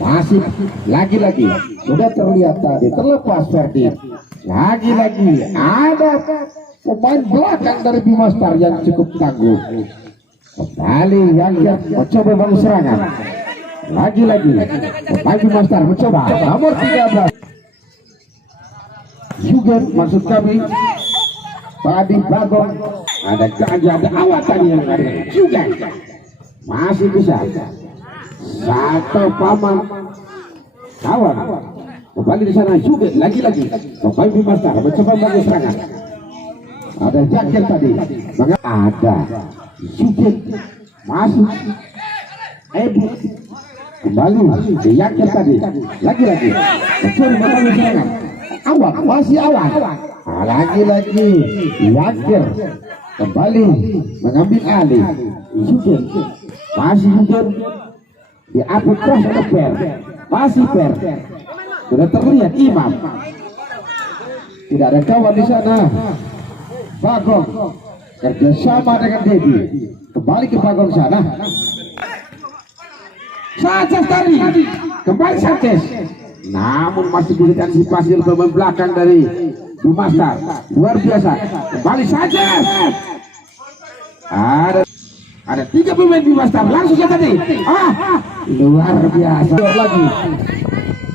masih lagi-lagi sudah terlihat tadi terlepas Ferdi. Lagi-lagi ada pemain belakang dari Bima Star yang cukup tangguh. Kembali yang mencoba bangun serangan. Lagi-lagi pemain Bima Star mencoba nomor 13 juga maksud kami tadi Bagong ada gajah ada awak tadi yang ada juga masih bisa satu paman kawan kembali di sana juga lagi-lagi pemain Bima Star mencoba bangun serangan. Ada Jakir tadi ada Sukit masuk Ebu kembali di Jakir tadi lagi-lagi mencuri bangun serangan. Awak masih awak lagi-lagi Yakir kembali mengambil alih Sukir masih Sukir di upload cross ke Per masih Per sudah terlihat Imam tidak ada kawan di sana. Bagong kerjasama dengan Dedi kembali ke Bagong sana. Sanchez tadi kembali Sanchez namun masih bisa antisipasi pemain belakang dari Bima Star luar biasa. Kembali Sanchez ada 3 pemain Bima Star langsung saja tadi luar biasa lagi.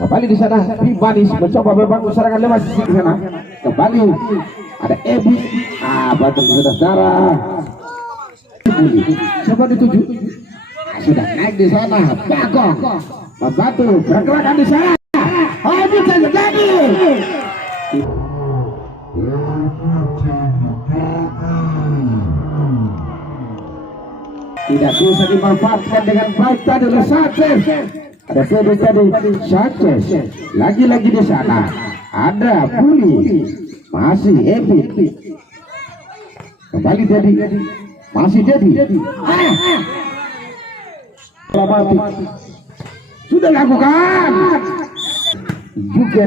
Kembali di sana Bimanis mencoba membangun serangan lewat sisi di sana. Kembali ada Ebi batal saudara coba dituju sudah naik di sana. Bagong membantu pergerakan di sana. Bisa jadi tidak bisa dimanfaatkan dengan baik tadi oleh Sanchez. Ada Fede tadi Sanchez lagi-lagi di sana ada Puli masih Epi kembali Dedi masih Dedi sudah lakukan juga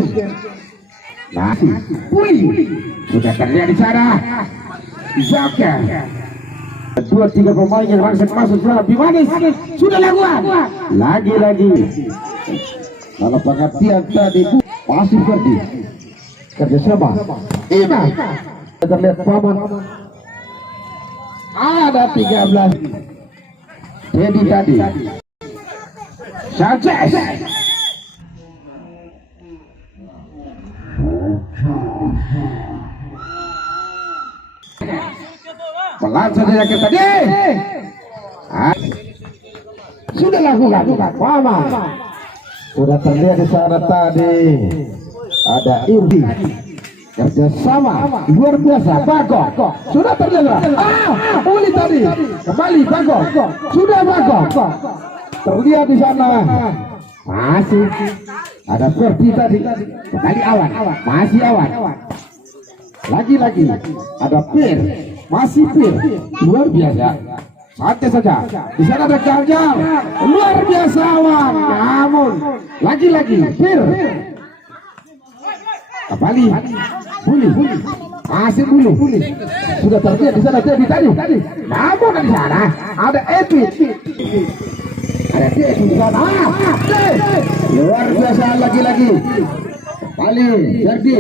masih Puli sudah terlihat di sana. Zaka 2-3 pemain yang langsung masuk dalam Bimanis sudah lakukan lagi-lagi kalau pengertian tadi masih Ferdi kerjasama Imam terlihat paman ada 13 Dedi tadi Sanchez pelan saja kita tadi sudah lakukan paman sudah terlihat di sana tadi ada Irdi kerjasama luar biasa. Bagong sudah terlihat Uli tadi kembali Bagong sudah Bagong terlihat di sana masih ada Ferdi tadi kembali Awan masih Awan lagi-lagi ada Pir masih Pir luar biasa. Santai saja di sana ada Ganjar luar biasa Awan namun lagi-lagi Pir kembali Buli masih Buli sudah terlihat di sana Dedi tadi namun di sana ada Epi ada Dedi di sana luar biasa lagi-lagi kembali Ferdi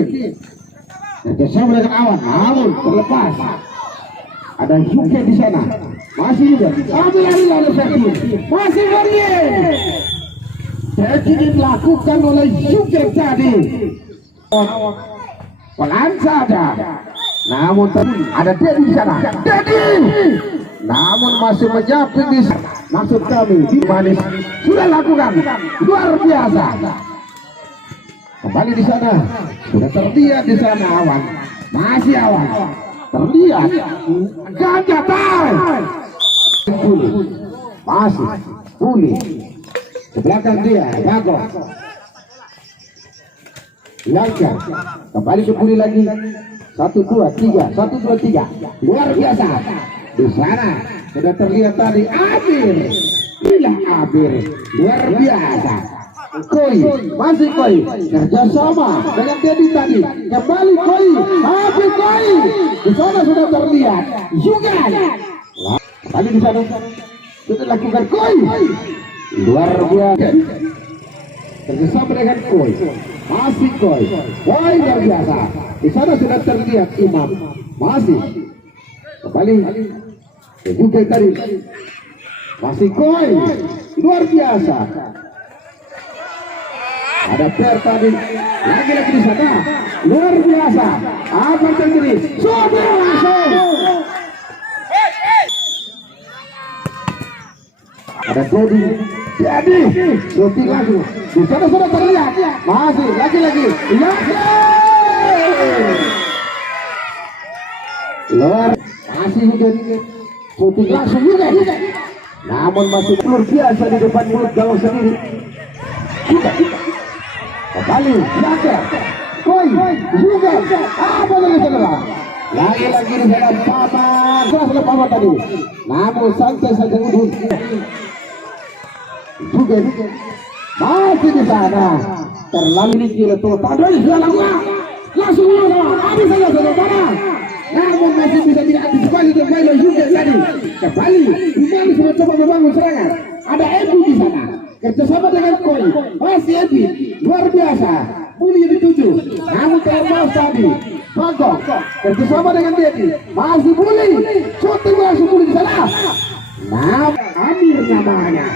kerjasama dengan Awan namun terlepas ada Yuke di sana masih juga ambil lari Ferdi masih Ferdi dilakukan oleh Yuke tadi pelan saja namun ada Dedi di sana Dedi namun masih menjapit di maksud kami di Manis sudah lakukan luar biasa. Kembali di sana sudah terlihat di sana Awan masih Awan terlihat Gajah tahu Puli masih Puli ke belakang dia Bagong Langkah kembali ke Puli lagi 1, 2, 3 1, 2, 3 luar biasa di sana sudah terlihat tadi Abir bilang Abir luar biasa. Koi masih Koi kerjasama dengan Dedi tadi kembali Koi Abir Koi di sana sudah terlihat juga kembali di sana sudah lakukan Koi luar biasa kerjasama dengan Koi, masih Koi luar biasa. Di sana sudah terlihat Imam, masih kembali juga tadi masih Koi luar biasa. Ada Per tadi lagi-lagi di sana luar biasa. Apa terjadi? Sudah langsung. Ada jadi shooting lagi di sana sudah terlihat masih lagi-lagi luar masih hujan shooting langsung juga namun masih luar biasa di depan mulut gawang sendiri kembali Yaker Koi juga apa lagi saudara lagi-lagi di sana Paman sudah Paman tadi namun santai saja udun juga masih di sana terlalu gila tuh padahal langsung habis saja saudara namun masih bisa diantisipasi terbaik juga tadi kembali Imam sudah coba membangun serangan ada Ebi di sana kerjasama dengan Koi masih Ebi luar biasa Buli dituju namun terlalu tadi Bagong kerjasama dengan Dedi masih Buli shooting langsung Buli di sana nah Amir namanya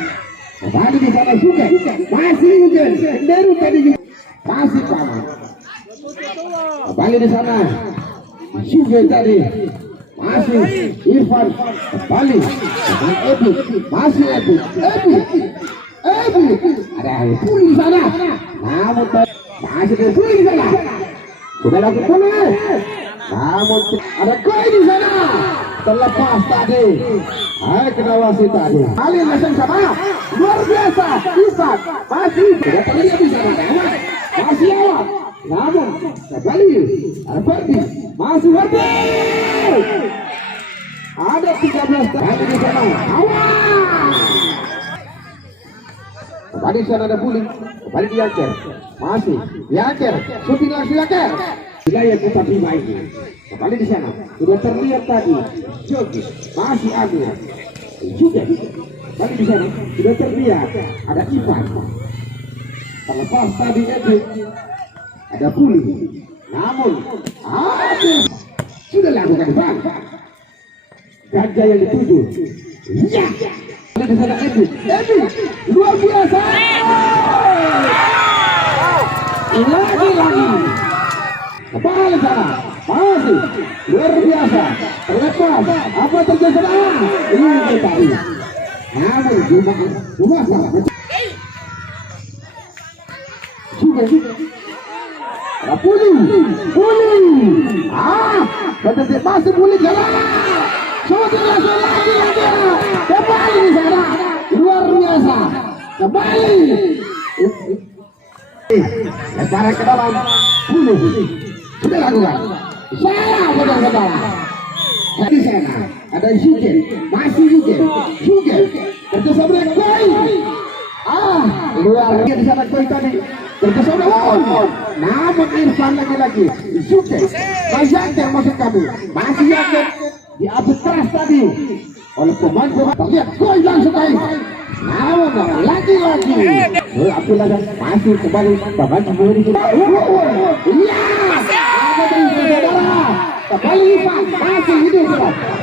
kembali di sana juga masih juga Deru tadi juga masih Paman kembali di sana juga tadi masih Irfan kembali dengan Ebi masih Ebi ada Puli di sana namun masih ada Puli di sana sudah lagi Puli namun ada Koi di sana terlepas tadi kena wasit tadi kali langsung sama luar biasa Irfan masih sudah terlihat di sana masih awal namun kembali ada Ferdi masih Ferdi ada 13 kali di sana awal kembali di sana ada Buli kembali di Yaker masih Yaker shooting langsung Yaker wilayah kita prima ini kembali di sana sudah terlihat tadi Jogi masih Amir juga kembali di sana sudah terlihat ada Ivan terlepas tadi Ebi ada Puli namun sudah lakukan Bang gajah yang dituju ya di sana Ebi luar biasa lagi kembali sana masih luar biasa terlepas apa terjadi ini tadi namun cuma juga Puli betul masih Puli jalan shooting langsung lagi kembali di sana luar biasa kembali lebaran ke dalam Puli sudah lakukan saya saudara di sana ada Yugen masih Yugen kerjasama dengan Koi luar biasa di sana Koi tadi kerjasama namun Irfan lagi Yugen Yaker masuk kami masih Yaker diapit keras tadi oleh pemain terlihat Koi langsung naik namun lagi-lagi Abdullah masih kembali Bapak kembali iya ada dari saudara kembali Ivan masih hidup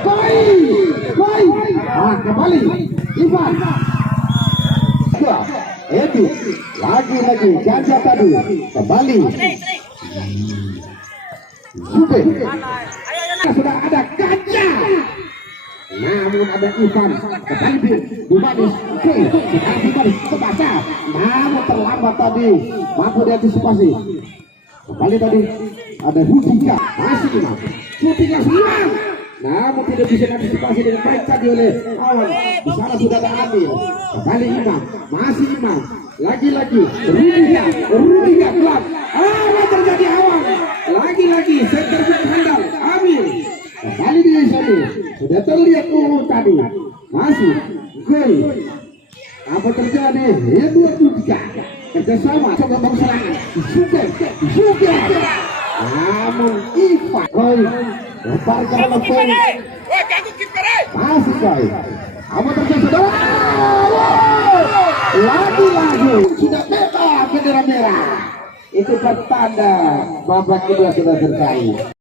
Koi kembali Ivan Ebi lagi gajah tadi kembali sudah ada gajah namun ada Ivan kembali di manis Dimanis kebaca namun terlambat tadi mampu diantisipasi kembali tadi ada Hudika masih Imam shootingnya hilang namun tidak bisa diantisipasi dengan baik tadi oleh Awan di sana sudah ada Amir kembali Imam masih Imam lagi-lagi Rudika keluar apa terjadi Awan lagi-lagi center handal Amir kembali di sana sudah terlihat tadi masih Koi apa terjadi ya 23 kerjasama coba bangun serangan juga namun Ivan Koi lempar ke dalam Koi masih Koi apa terjadi saudara lagi sudah bebas bendera merah. Itu pertanda babak kedua sudah selesai.